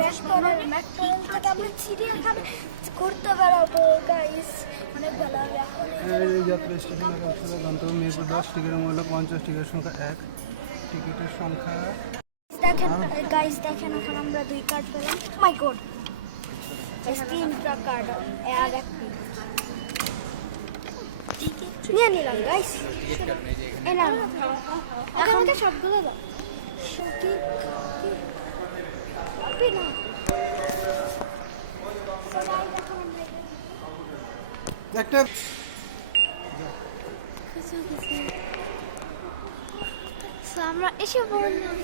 McDonald থেকে আমরা চিড়িয়াখানা ঘুরতে বেড়াবো গাইস, অনেক ভালো হবে। এখন এই যাত্রা স্টেশনের আসলে গন্তব্য মিরপুর 10, টিকিটের মূল্য 50, টিকিটের সংখ্যা 1, টিকিটের সংখ্যা দেখেন গাইস, দেখেন এখন আমরা 2 কার্ড পেলাম। মাই গড, 3টা কার্ড আর এক নিয়ে নিলাম গাইস। এলাম এখন সবগুলো দাও না। একটা আমরা এসে বললাম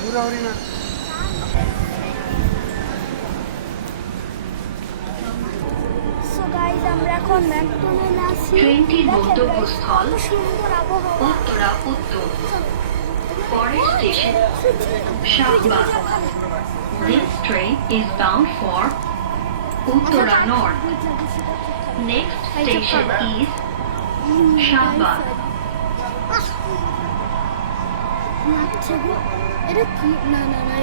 পুরাউরি না। আমরা এখন ম্যাকডোনাল্ড আছি। ট্রেনটির গন্তব্যস্থল সুন্দর আবহাওয়া। উত্তরা উত্তর। পরের station Shahbag. This train is bound for Uttara North. Next station is Shahbag. এটা কি? না না না,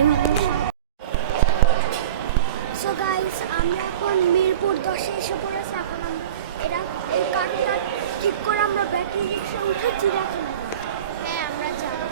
সো গাইস আমরা এখন মিরপুর 10 এসে পড়েছি। এখন আমরা এই কার্ডটা ঠিক করে আমরা ব্যাটারি রিক্সা উঠে চিড়িয়াখানা। হ্যাঁ আমরা যাবো।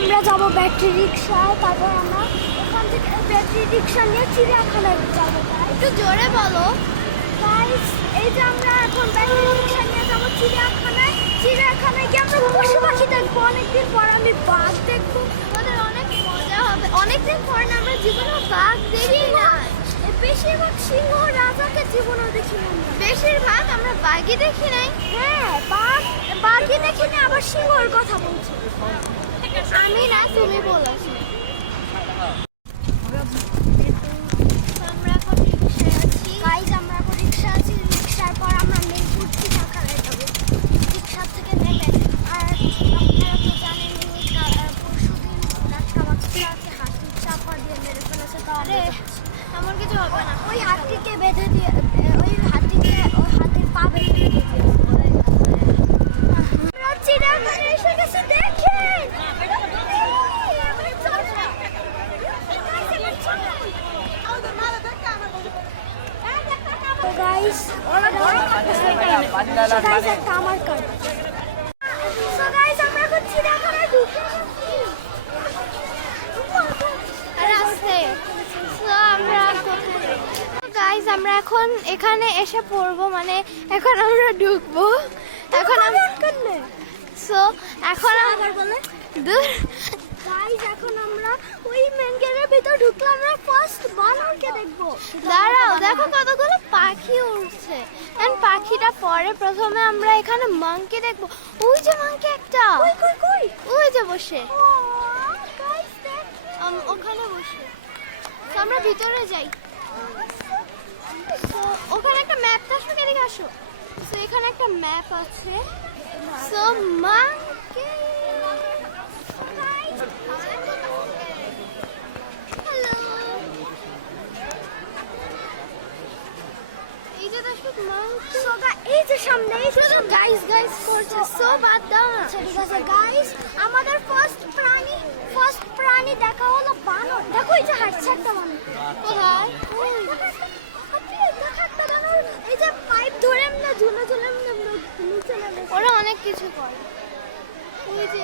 আমরা যাবো ব্যাটারি রিক্সায়, তারপর আমরা ওখান থেকে ব্যাটারি রিক্সা নিয়ে চিড়িয়াখানায় যাবো। একটু জোরে বলো গাইস। এই যে আমরা এখন ব্যাটারি রিক্সা নিয়ে যাবো চিড়িয়াখানায়। চিড়িয়াখানায় গিয়ে আমরা পশু পাখি দেখবো। অনেকদিন পর আমি বাঘ দেখবো, আমাদের অনেক মজা হবে। অনেকদিন পর না, আমরা জীবনে বাঘ দেখি না। বেশিরভাগ সিংহ রাজাকে জীবনে দেখি না, বেশিরভাগ আমরা বাঘই দেখি নাই। হ্যাঁ বাঘই দেখি না, আবার সিংহর কথা বলছি আমি না, তুমি বলেছো। আমরা এখন রিক্সায় আছি গাইস, আমরা এখন রিক্সা আছি। রিক্সার পর আমরা মিরপুর চিড়িয়াখানায় যাবো রিক্সা থেকে নেমে। আর আপনারা তো জানেন পরশুদিন টাটকা বাচ্চাকে হাতির চাপা দিয়ে মেরে ফেলেছে। তাহলে এমন কিছু হবে না, ওই হাতিকে বেঁধে দিয়ে, ওই হাতির পা বেঁধে দিয়ে চিড়িয়াখানায় এসে গেছে। দেখেন গাইস, একটা আমার কার্ড। সো গাইস আমরা এখন চিড়িয়াখানায় ঢুকে গেছি। গাইস আমরা এখন এখানে এসে পড়বো, মানে এখন আমরা ঢুকবো। এখন এখন আমরা ওই মেন গেটের ভিতর ঢুকলাম। আমরা ফার্স্ট বানরকে দেখবো। দাঁড়াও, দেখো কতগুলো পাখি উড়ছে। এন্ড পাখিটা পরে, প্রথমে আমরা এখানে মাংকি দেখবো। ওই যে মাংকি একটা, ওই যে বসে ওখানে বসে। আমরা ভিতরে যাই। ওখানে একটা ম্যাপ, তার সঙ্গে এদিকে আসো। সো এখানে একটা ম্যাপ আছে। সো মাংকি, হ্যালো, এই যে দর্শক মাংকি। সো এই যে সামনে, এই শুধু গাইস করছে। সো বাদ দাও না, ঠিক আছে গাইস। আমাদের ফার্স্ট প্রাণী দেখা হলো বানর। দেখো এই যে হাঁটছে একটা বানর। কোথায়? এই যে পাইপ ধরে আমরা ঝুলে নিচে নামে। ওরা অনেক কিছু করে। ওই যে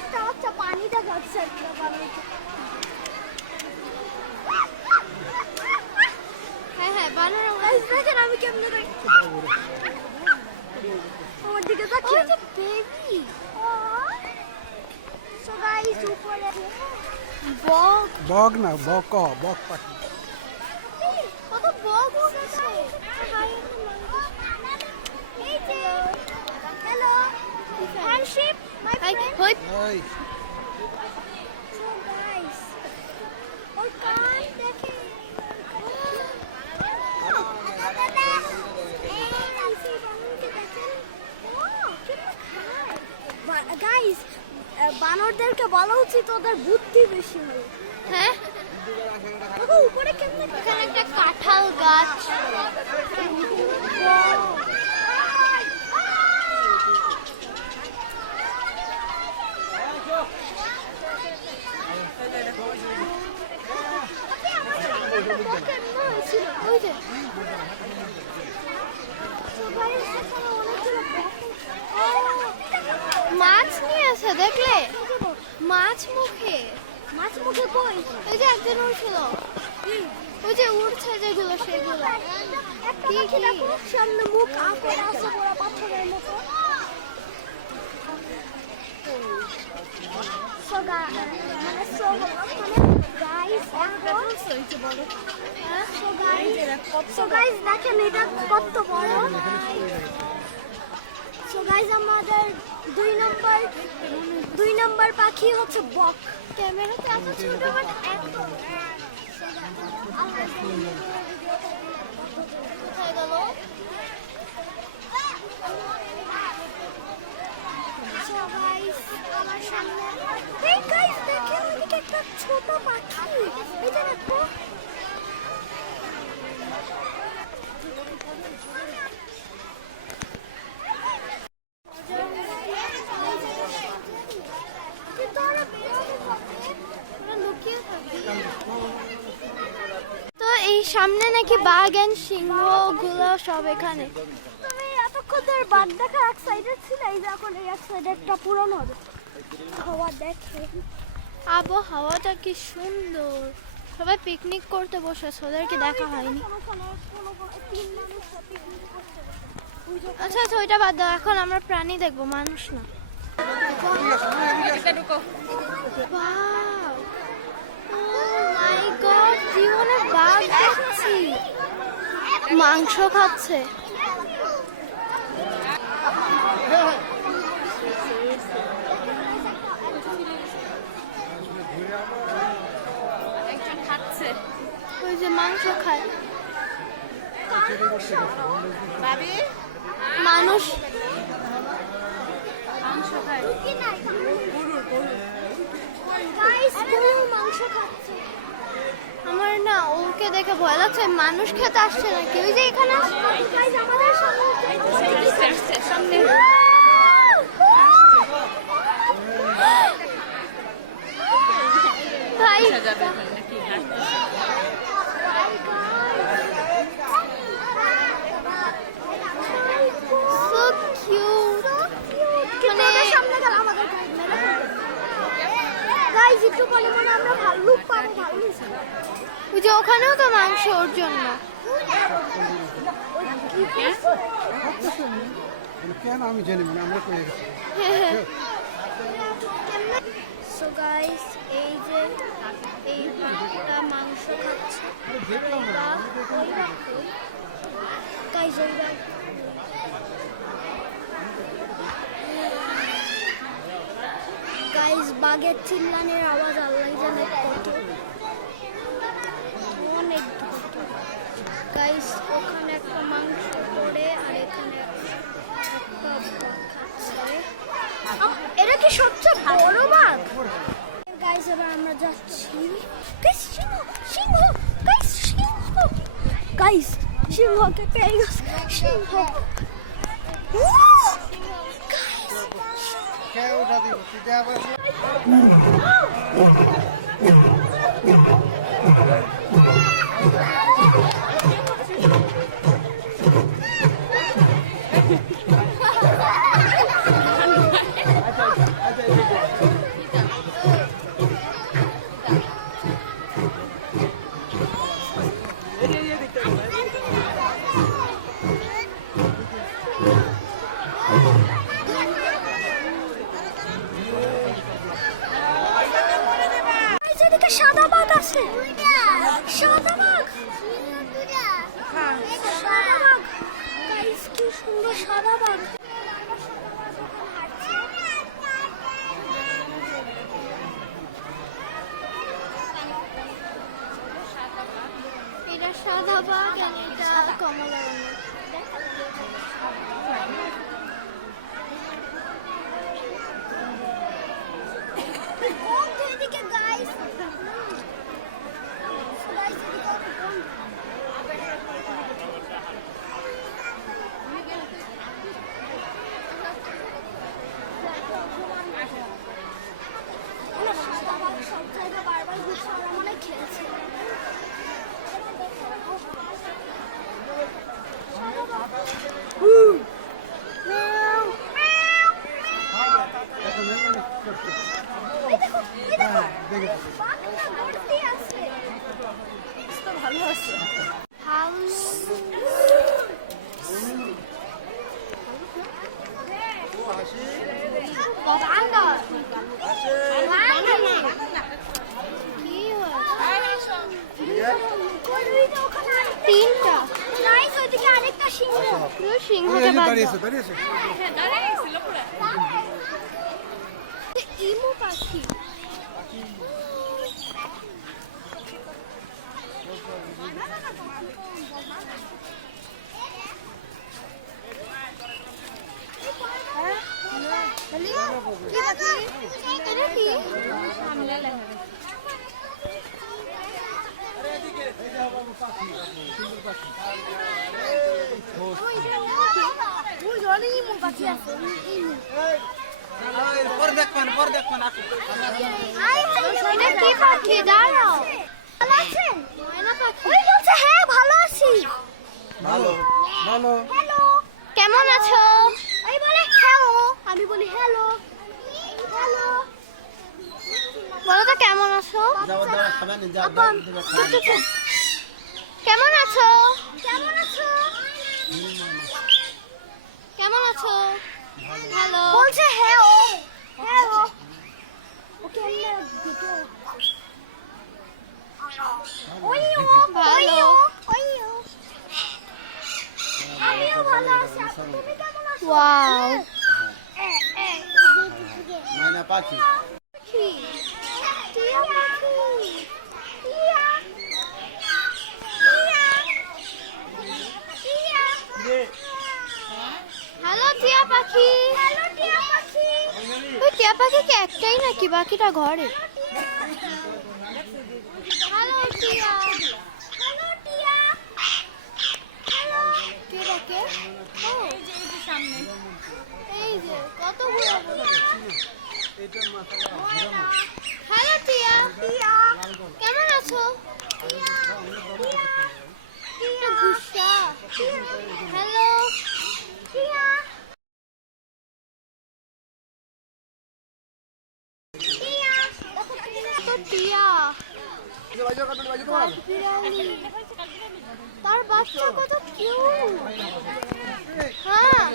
একটা বাচ্চা পানি দেখাচ্ছে একটা বানর। বানর গাইস দেখেন আমি কেমনে করি আমার দিকে তাকিয়ে বেবি সো গাইস উপরে বক বক না বক বক পাখি কত বক উঠেছে হাই এই যে হ্যালো হ্যান্ডশেক মাই ফ্রেন্ড এই সো গাইস ওর কান দেখে গাইস বানরদেরকে বলা উচিত ওদের বুদ্ধি বেশি হয় হ্যাঁ উপরে কেমনে এখানে একটা কাঁঠাল গাছ ওই যে মাছ নিয়ে আছে দেখলে মাছ মুখে কই ওই যে একজন উঠছিল ওই যে উঠছে যেগুলো সেগুলো কি কি সামনে মুখ আঁকড়ে আছে বড় পাথরের মতো দেখেন এটা কত বড় সো গাইস আমাদের দুই নম্বর পাখি হচ্ছে বক ক্যামেরাতে এত ছোট বাট এত কোথায় গেল সো গাইস আমার সামনে এই গাইস দেখেন ওদিকে একটা ছোট পাখি এটা দেখো তো এই সামনে নাকি বাঘ এন্ড সিংহ গুলো সব এখানে তুমি এতক্ষণ ধরে বাঘ দেখা এক সাইডে ছিল এই যে এখন এই এক সাইডে একটা পুরনো হবে হাওয়া দেখে আবহাওয়াটা কি সুন্দর সবাই পিকনিক করতে বসেছে ওদেরকে দেখা হয়নি আচ্ছা আচ্ছা ওইটা বাদ দাও এখন আমরা প্রাণী দেখবো মানুষ না জীবনে বাঘ দেখছি মাংস খাচ্ছে ওই যে মাংস খায় মানুষ মাংস খায় মাংস খাচ্ছে আমার না ওকে দেখে ভয় লাগছে মানুষ খেতে আসছে নাকি ওই যে এখানে আমাদের সামনে ভাই ওই যে ওখানেও তো মাংস ওর জন্য কেন আমি জানি মানে আমরা পেয়ে গেছি সো গাইস এই যে এই বাঘটা মাংস খাচ্ছে গাইস ওই বাঘ গাইস বাঘের চিল্লানের আওয়াজ আল্লাহ জানে কত অনেক গাইস ওখানে একটা মাংস পড়ে আর এখানে একটা বাঘ খাচ্ছে এটা কি সবচেয়ে বড় বাঘ গাইস এবার আমরা যাচ্ছি গাইস সিংহ গাইস সিংহ গাইস সিংহকে পেয়ে গেছে সিংহ কে উঠা দিব তুই আবার ওই সিংহটা বাদ দাঁড়িয়েছে দাও। ইমু পাখি কি পাখি? এটা কি? ওই ধরনের ইমু পাখি আছে, ইমু। এটা কি পাখি? দাঁড়াও। ভালো আছেন? ময়না পাখি। ওই বলছে হ্যাঁ ভালো আছি। ভালো ভালো হ্যালো। কেমন আছো? ওই বলে হ্যালো। আমি বলি হ্যালো। হ্যালো। বলো তো কেমন আছো? আপন, চুপ, চুপ, চুপ। কেমন আছো? কেমন আছো? কেমন আছো? হ্যালো। বলছে হ্যালো। হ্যালো। ওকে দুটো। ওইও, ওইও, ওইও। আমিও ভালো আছি। তুমি কেমন আছো? ওয়াও। ময়না পাখি পাখি। টিয়া পাখি। টিয়া। টিয়া। টিয়া। হ্যালো টিয়া পাখি। হ্যালো টিয়া পাখি। ওই টিয়া পাখি কি একটাই নাকি বাকিটা ঘরে? হ্যালো টিয়া। হ্যালো টিয়া। হ্যালো। কে ডাকে? ও এই যে সামনে। এই যে কত ঘোরা বলে। হ্যালো টিয়া। টিয়া। কেমন আছো? টিয়া। টিয়া। টিয়া গুসা। হ্যালো। টিয়া। টিয়া। তো টিয়া। বিড়ালি। তার বাচ্চা কত কিউট। হ্যাঁ।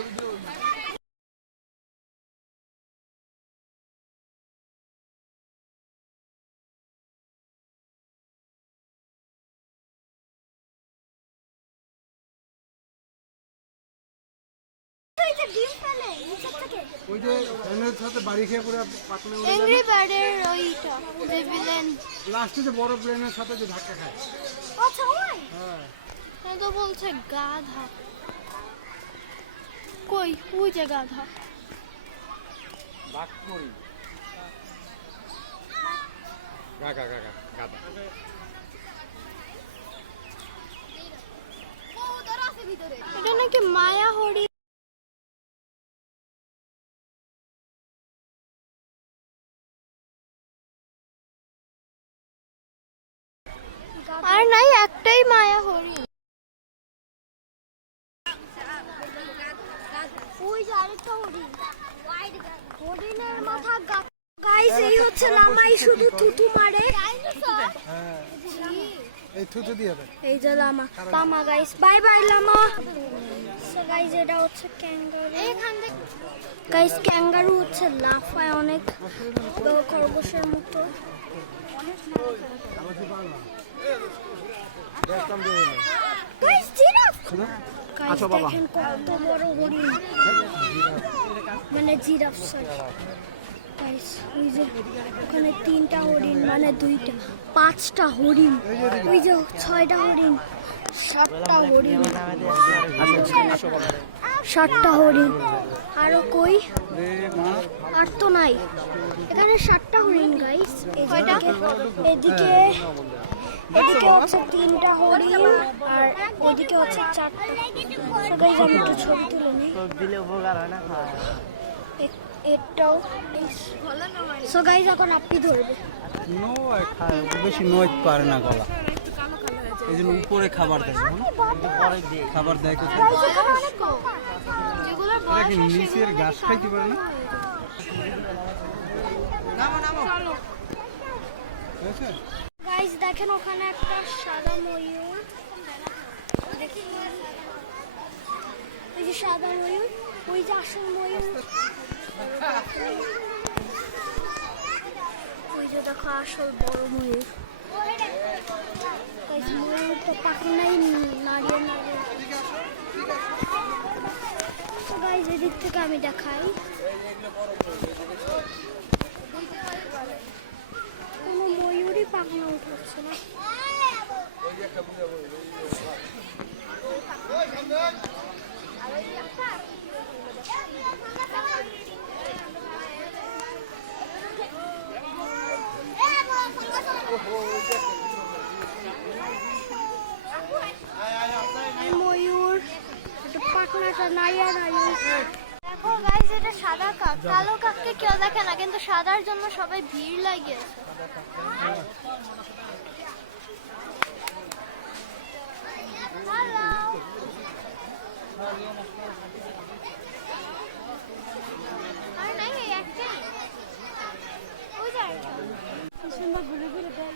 ডিম ফেলে নিচের থেকে। ওই যে ফ্যানের সাথে বাড়ি খেয়ে পুরো পাতনে উড়ে এংরি বার্ডের ওইটা যে ভিলেন। লাস্টে যে বড় প্লেনের সাথে যে ধাক্কা খায় আচ্ছা ওই হ্যাঁ না তো বলছে গাধা। কই ওই যে গাধা। বাকমরি গাগা গাগা গাদা এটা নাকি মায়া হরি। আর নাই একটাই মায়া হরিণ। ওই যে আরেকটা হরিণ। হরিণের মাথা গাইস এই হচ্ছে লামাই শুধু থুতু মারে। হ্যাঁ এই থুতু দিয়ে দেয় এই যে Lama Lama guys bye bye Lama. So guys এটা হচ্ছে ক্যাঙ্গারু। এখান থেকে গাইস ক্যাঙ্গারু হচ্ছে লাফায় অনেক খরগোশের মতো। Guys giraffe. গাইস দেখেন কত বড় হরিণ মানে জিরাফ সরি। গাইস ওই যে ওখানে 3টা হরিণ মানে 2টা 5টা হরিণ ওই যে 6টা হরিণ 7টা হরিণ 7টা হরিণ আরো কই আর তো নাই এখানে 7টা হরিণ গাইস। এদিকে এদিকে হচ্ছে 3টা হরিণ আর ওদিকে হচ্ছে 4টা। তো গাইস আমি একটু ছবি তুলে নিই। এটাও সো গাইস এখন আপনি ধরবে। নয় খায় বেশি নয় পারে না গলা এই জন্য উপরে খাবার দেয় খাবার দেয় কোথায় যেগুলো এটা কি নিচের ঘাস খাইতে পারে না গাইস দেখেন ওখানে একটা সাদা ময়ূর দেখি ওই যে সাদা ময়ূর ওই যে আসল ময়ূর ওই যে দেখো আসল বড় ময়ূর। গাইস ময়ূর তো পাখি নাই নাড়িয়ে নাড়িয়ে গাইস এদিক থেকে আমি দেখাই, কোনো ময়ূরই পাখনা উঠাচ্ছে না। ময়ূর পাখনাটা নাইয়া দেখো গাইস, এটা সাদা কাক। কালো কাককে কেউ দেখে না, কিন্তু সাদার জন্য সবাই ভিড় লাগিয়েছে। আর নাই একটাই ওই যায় সুন্দর ঘুরে ঘুরে দেয়।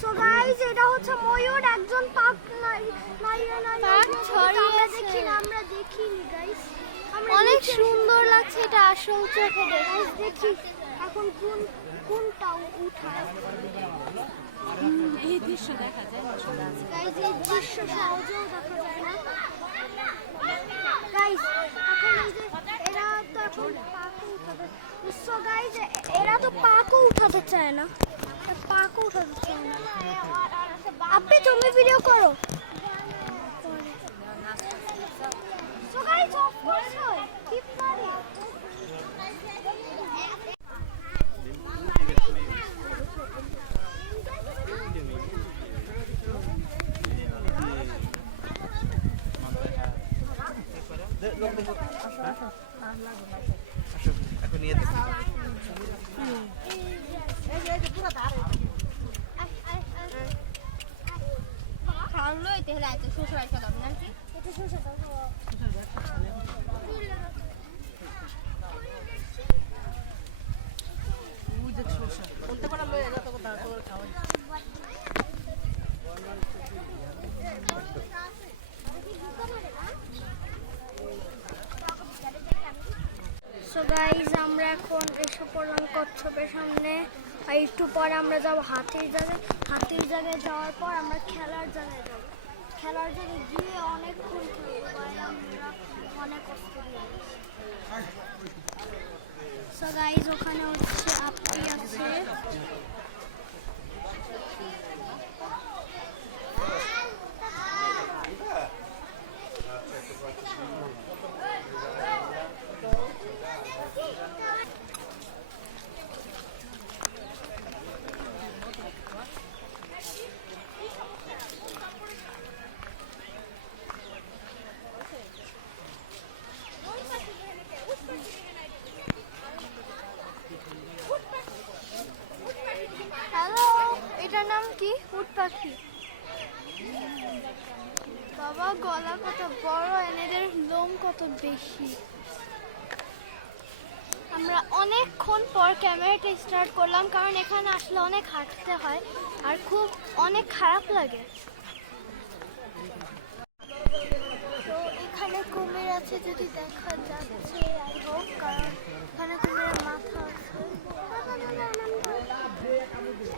সো গাইস, এটা হচ্ছে ময়ূর, একজন পাক আমরা দেখিনি গাইস, অনেক সুন্দর লাগছে। এটা আসল চোখে দেখি এখন কোনটা উঠায়। এই দৃশ্য দেখা যায় গাইস, এই দৃশ্য সহজেও দেখা যায় না গাইস। এখন এই যে এরা তো এখন পাকও উঠাতে, সো গাইস এরা তো পাকও উঠাতে চায় না, পাকও উঠাতে চায় না। আপনি তুমি ভিডিও করো। So guys of course keep পারি। এখন নিয়ে দেখো খাওয়ালো এতে হলে এত শ্বশুর আসা দাম নাকি এটা শ্বশুর দাও। বলতে পারা লয়ে যা তো তারপর খাওয়া। সো গাইজ আমরা এখন এসে পড়লাম কচ্ছপের সামনে, আর একটু পরে আমরা যাব হাতির জায়গায়। হাতির জায়গায় যাওয়ার পর আমরা খেলার জায়গায় যাব। খেলার জায়গায় গিয়ে অনেকক্ষণ খেলবো, আমরা অনেক কষ্ট দিয়ে। সো গাইজ ওখানে হচ্ছে আপনি আছে, হ্যালো, এটার নাম কি? উট পাখি। বাবা গলা কত বড়, এদের লোম কত বেশি। আমরা অনেকক্ষণ পর ক্যামেরাটা স্টার্ট করলাম, কারণ এখানে আসলে অনেক হাঁটতে হয় আর খুব অনেক খারাপ লাগে। তো এখানে কুমির আছে, যদি দেখা যাচ্ছে আই হোপ, কারণ এখানে কুমিরের মাথা আছে।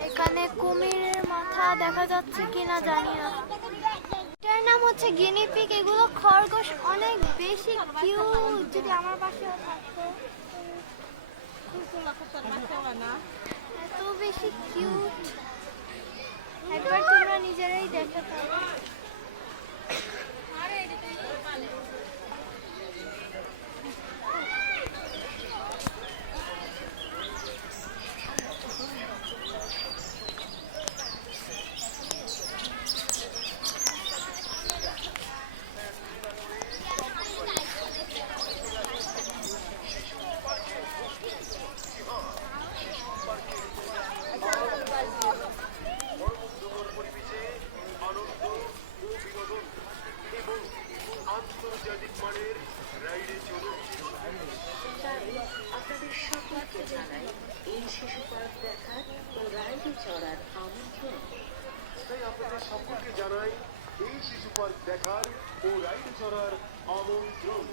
এখানে কুমিরের মাথা দেখা যাচ্ছে কিনা জানি না। এটার নাম হচ্ছে গিনিপিগ। এগুলো খরগোশ অনেক বেশি কিউট, যদি আমার পাশেও থাকতো। এত বেশি কিউট, একবার তোমরা নিজেরাই দেখে পাবে। তাই আপনাদের সকলকে জানাই এই শিশু পার্ক দেখার ও রাইডে চড়ার আমন্ত্রণ।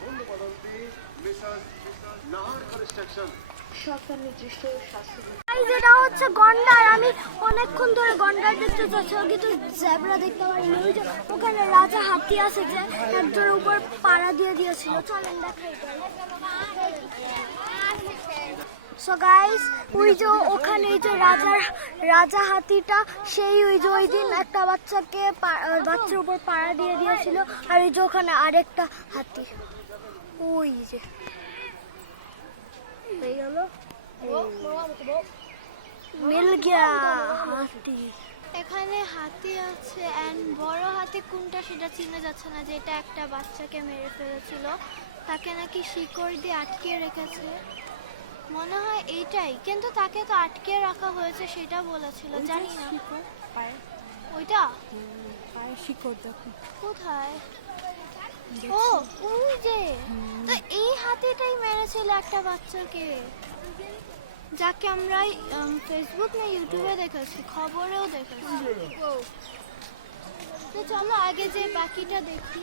ধন্যবাদ মিসেস নাহার কনস্ট্রাকশন। সরকার নির্দিষ্ট স্বাস্থ্য যেটা হচ্ছে গন্ডার, আমি অনেকক্ষণ ধরে গন্ডার দেখতে চাচ্ছি, কিন্তু জেব্রা দেখতে পারিনি। ওই যে ওখানে রাজা হাতি আছে যে একজনের উপর পাড়া দিয়ে দিয়েছিল, চলেন দেখাই। সো গাইস, ওই যে ওখানে এই যে রাজা হাতিটা, সেই ওই যে ওই দিন একটা বাচ্চার উপর পাড়া দিয়ে দিয়েছিল। আর এই যে ওখানে আরেকটা হাতি, ওই যে হয়ে গেল, মিল গিয়া হাতি। এখানে হাতি আছে, এন্ড বড় হাতি কোনটা সেটা চিনা যাচ্ছে না, যেটা একটা বাচ্চাকে মেরে ফেলেছিল, তাকে নাকি শিকড় দিয়ে আটকে রেখেছে, মনে হয় এইটাই। কিন্তু তাকে তো আটকে রাখা হয়েছে সেটা বলেছিল, জানি না। ওইটা শিকড় দেখো কোথায়? ও ওই যে, তো এই হাতিটাই মেরেছিল একটা বাচ্চাকে, যাকে আমরা ফেসবুক না ইউটিউবে দেখেছি, খবরেও দেখেছি। তো চলো আগে যে বাকিটা দেখি।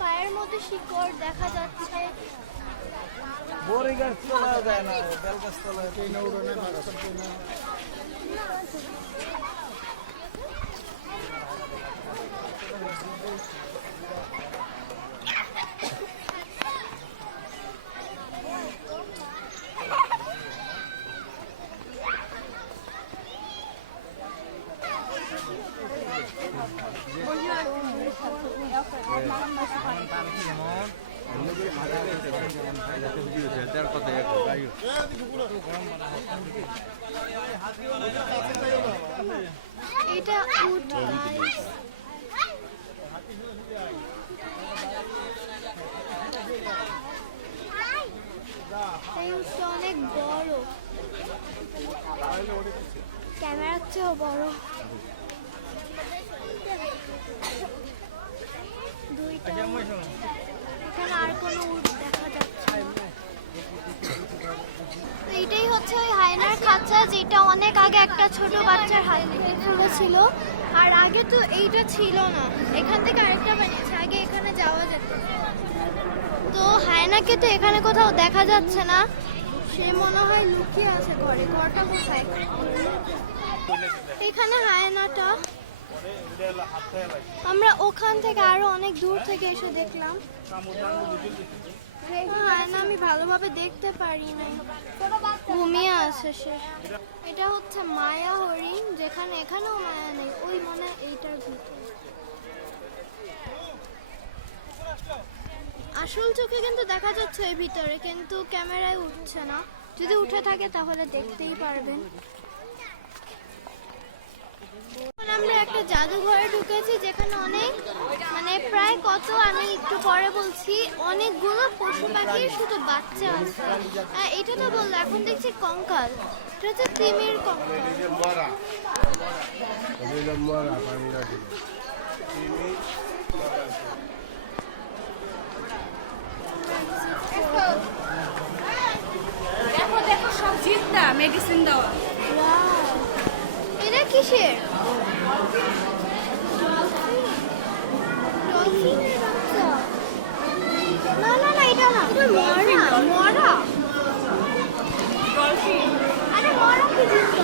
পায়ের মধ্যে শিকড় দেখা যাচ্ছে। বড়ি গাছ তোলা যায় না, বেল গাছ তোলা এটা উট গাইস, এই উটটা অনেক বড়, ক্যামেরার চেয়েও বড়। দুইটা এখানে আর কোনো উট দেখা যাচ্ছে না। তো এটাই হচ্ছে ওই হায়নার খাঁচা, যেটা অনেক আগে একটা ছোট বাচ্চার হাত থেকে খুলেছিল। আর আগে তো এইটা ছিল না, এখান থেকে আরেকটা বানিয়েছে, আগে এখানে যাওয়া যেত। তো হায়নাকে তো এখানে কোথাও দেখা যাচ্ছে না, সে মনে হয় লুকিয়ে আছে ঘরে। ঘরটা কোথায়? এখানে হায়নাটা আমরা ওখান থেকে আরো অনেক দূর থেকে এসে দেখলাম। হায়না আমি ভালোভাবে দেখতে পারি নাই, ঘুমিয়ে আছে সে। এটা হচ্ছে মায়া হরিণ, যেখানে এখানেও মায়া নেই, ওই মনে এইটার ভিতরে। আসল চোখে কিন্তু দেখা যাচ্ছে এর ভিতরে, কিন্তু ক্যামেরায় উঠছে না। যদি উঠে থাকে তাহলে দেখতেই পারবেন। আমরা একটা জাদুঘরে ঢুকেছি, যেখানে অনেক প্রায় কত আমি একটু পরে বলছি, অনেকগুলো পশু পাখির শুধু বাচ্চা আছে। এটা তো বললো, এখন দেখছি কঙ্কাল, এটা হচ্ছে তিমির কঙ্কাল। দেখো দেখো সব জিন্দা, মেডিসিন দেওয়া। এটা কিসের? ডলফিনের বাচ্চা? না না না, এটা না, এটা মরা। ডলফিন আরে মরা কি জিনিস?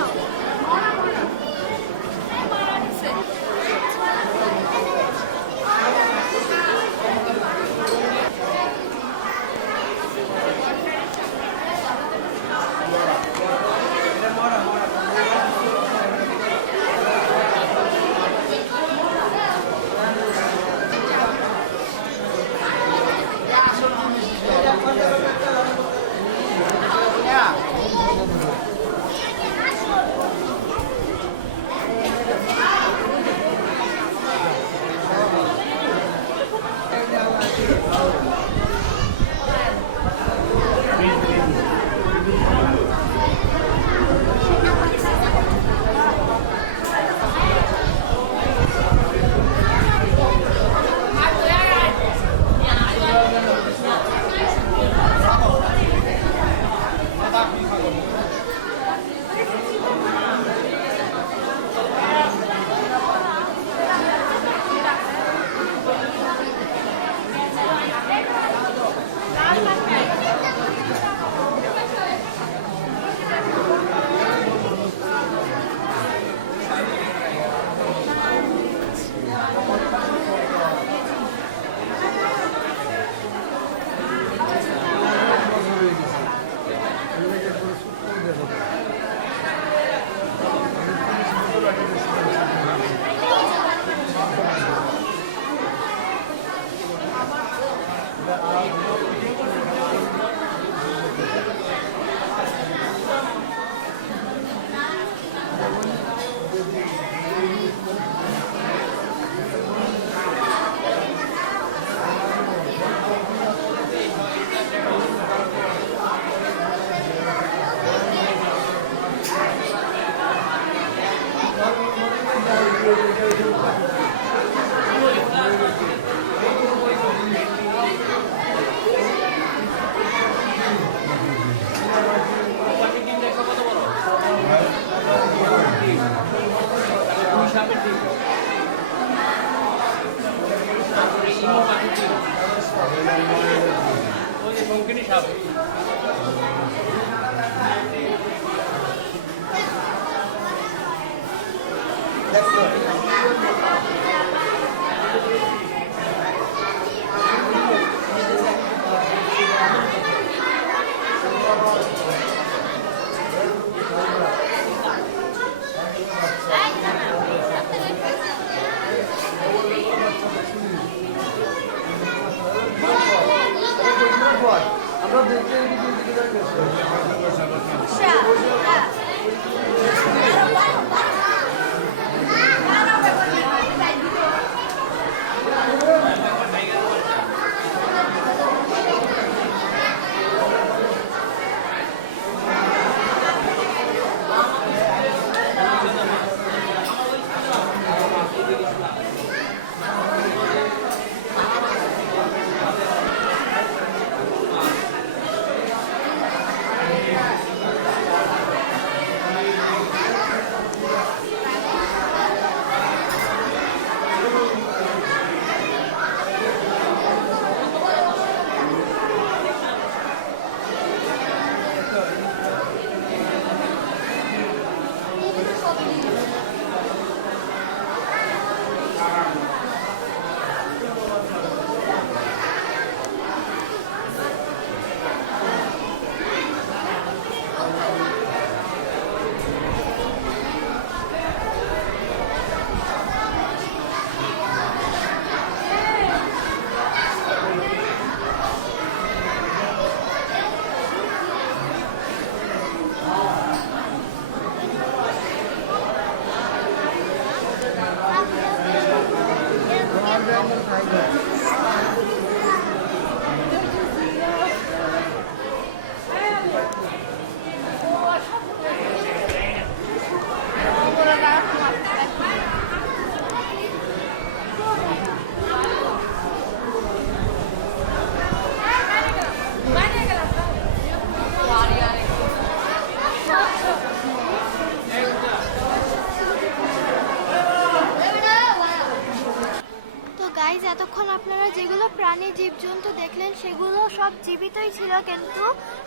গাইজ এতক্ষণ আপনারা যেগুলো প্রাণী জীবজন্তু দেখলেন সেগুলো সব জীবিতই ছিল, কিন্তু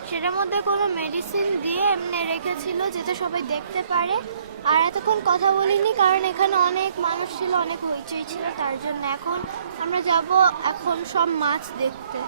সেটার মধ্যে কোনো মেডিসিন দিয়ে এমনি রেখেছিল যাতে সবাই দেখতে পারে। আর এতক্ষণ কথা বলিনি কারণ এখানে অনেক মানুষ ছিল, অনেক হইচই ছিল, তার জন্য। এখন আমরা যাব এখন সব মাছ দেখতে।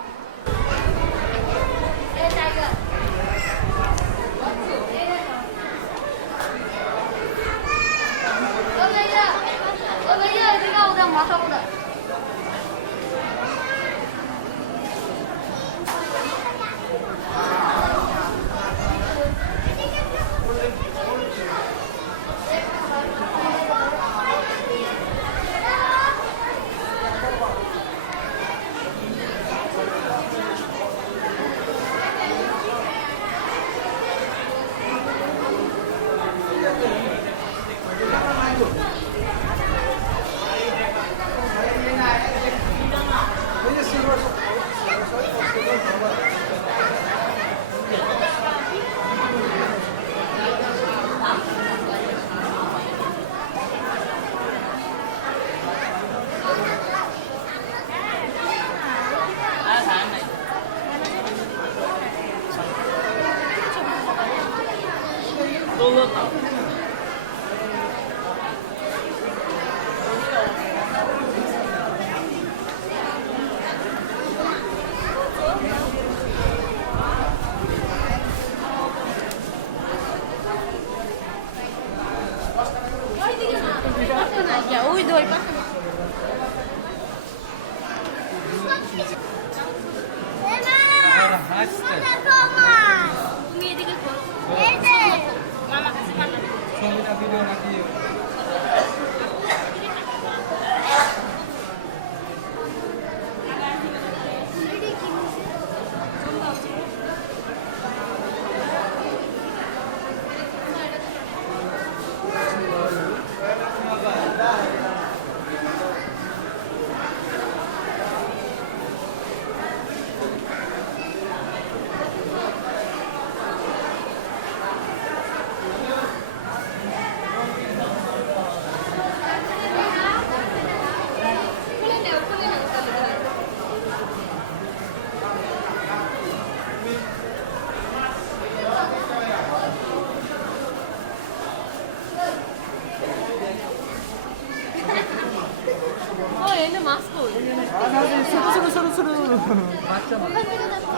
বাচ্চা না। ওখান থেকে দেখো।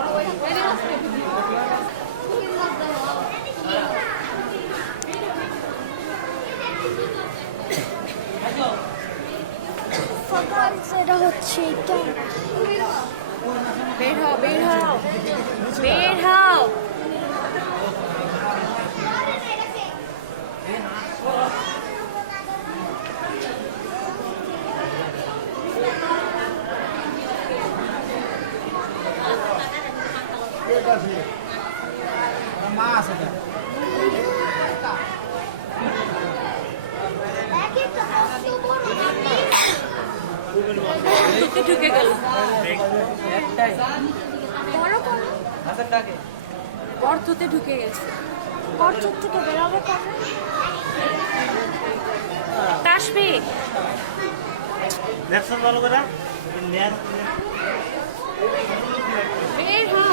এটা হচ্ছে এটা বের হও বের হও বের হও মা আছে তো। ঢুকে গেল একটাই বড় করো হাজার টাকা গর্ততে ঢুকে গেছে গর্তের থেকে বেরোবে কবে তাসবি দেখছেন ভালো করে বের হও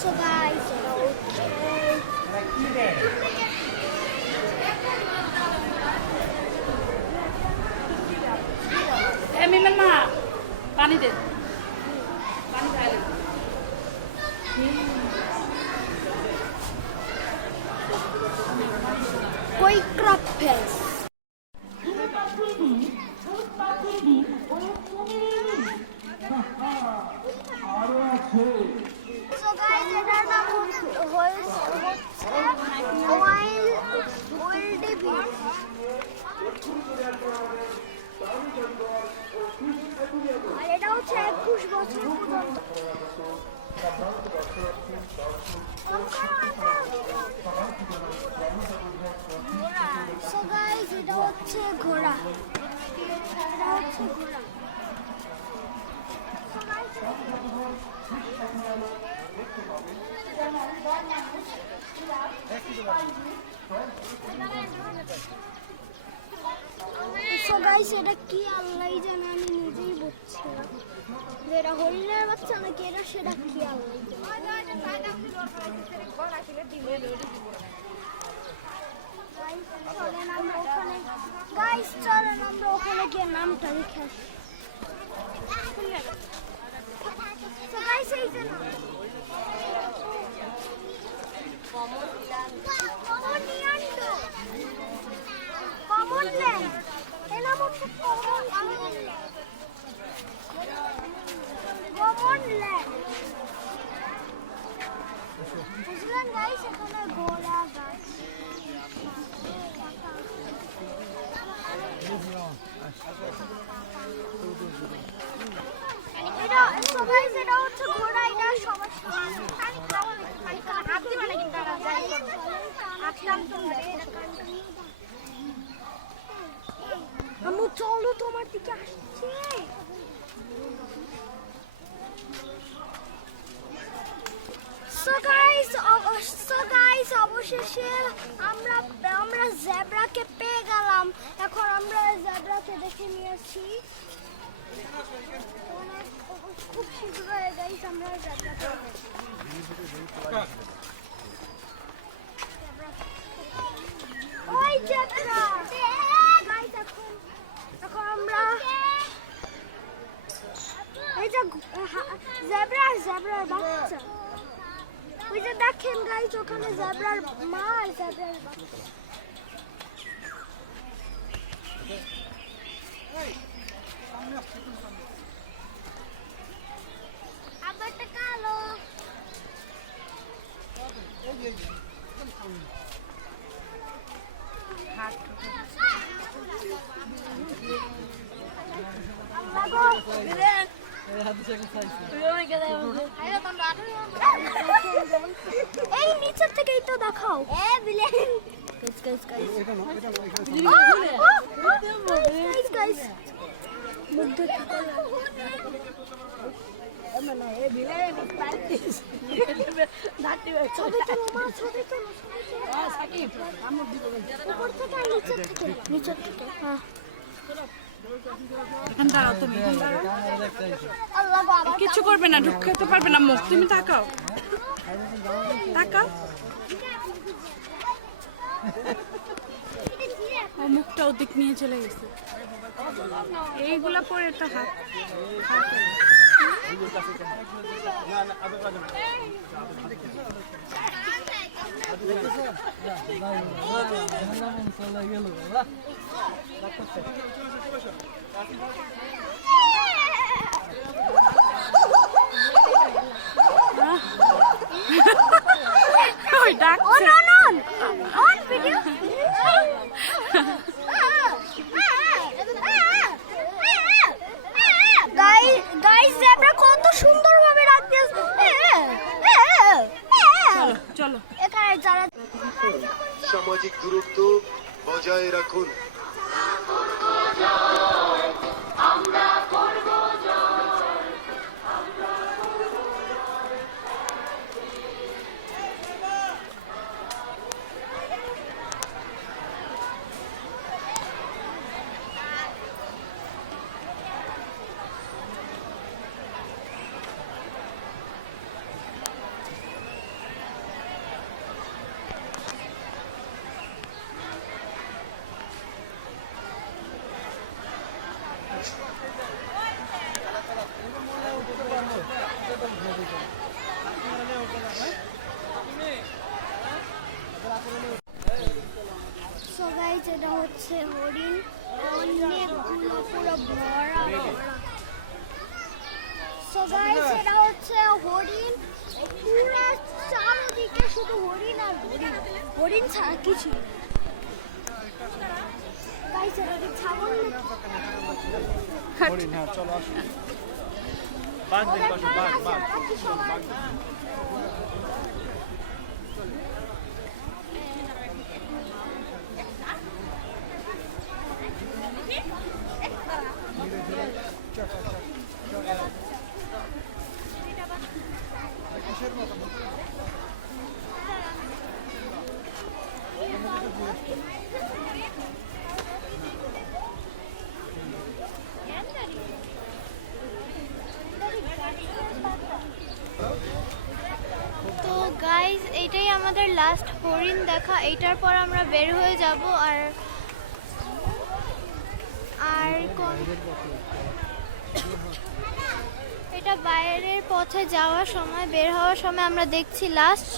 So guys, মিমের মা পানি দে পানি খাইলে koi crop face. So guys, এটার নাম হচ্ছে ওয়াইল্ড বিট। আর এটা হচ্ছে 21 বছর পর্যন্ত। So guys, এটা হচ্ছে ঘোড়া। এটা হচ্ছে ঘোড়া। So guys, এটা কি আল্লাহই জানে, আমি নিজেই বুঝছি না যে এটা হরিণের বাচ্চা নাকি এটা, সেটা কি আল্লাহই জানে। চলেন আমরা ওখানে, গাইস চলেন আমরা ওখানে গিয়ে নামটা লিখে আসি। So guys, এই যে নাম কমন ল্যান্ড, এর নাম হচ্ছে কমন ল্যান্ড। এটা সবাই যেটা হচ্ছে ঘোড়া, এটা সবার হাত দিবা না কিন্তু আম্মু চলো তোমার দিকে আসছে। So guys, অবশেষে আমরা জেব্রাকে পেয়ে গেলাম। এখন আমরা জেব্রাকে দেখে নিয়েছি। খুব শীঘ্রই গাইস আমরা জেব্রাকে ওই জেব্রা গাইস, এখন আমরা এই যে জেব্রার বাচ্চা, ওই যে দেখেন গাইস ওখানে জেব্রার মা আর জেব্রার বাচ্চা। আবারটা কালো এই নিচের থেকেই তো দেখাও। কিছু করবে না, ঢুকতে পারবে না মুখ। তুমি তাকাও তাকাও, মুখটা ওদিক নিয়ে চলে গেছে। এইগুলা পরে তো হাত গাইস জেব্রা কত সুন্দরভাবে রাখতেছে। চলো এখানে যারা সামাজিক দূরত্ব বজায় রাখুন। সবাই যেটা হচ্ছে হরিণ, অনেকগুলো পুরো ভরা। সবাই সেটা হচ্ছে হরিণ, পুরো চারদিকে শুধু হরিণ আর হরিণ, হরিণ ছাড়া কিছু গাইস। এটা কি ছাগল হরিণ? হ্যাঁ চলো আসো। বাঘ দেখো, বাঘ বাঘ বাঘ। তো গাইজ এইটাই আমাদের লাস্ট হরিণ দেখা। এইটার পর আমরা বের হয়ে যাব। আর এটা বাইরের পথে যাওয়ার সময়, বের হওয়ার সময় আমরা দেখছি লাস্ট।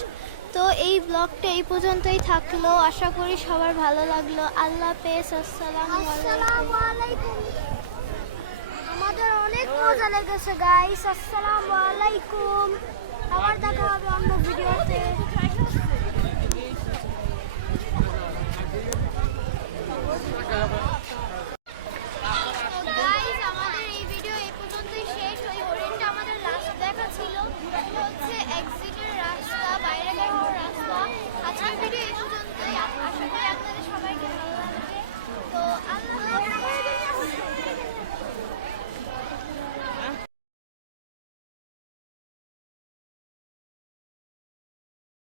তো এই ব্লগটা এই পর্যন্তই থাকলো। আশা করি সবার ভালো লাগলো। আল্লাহ হাফেজ, আসসালামু আলাইকুম। আমাদের অনেক মজা লেগেছে গাইস। আসসালামু আলাইকুম। আবার দেখা হবে অন্য ভিডিওতে।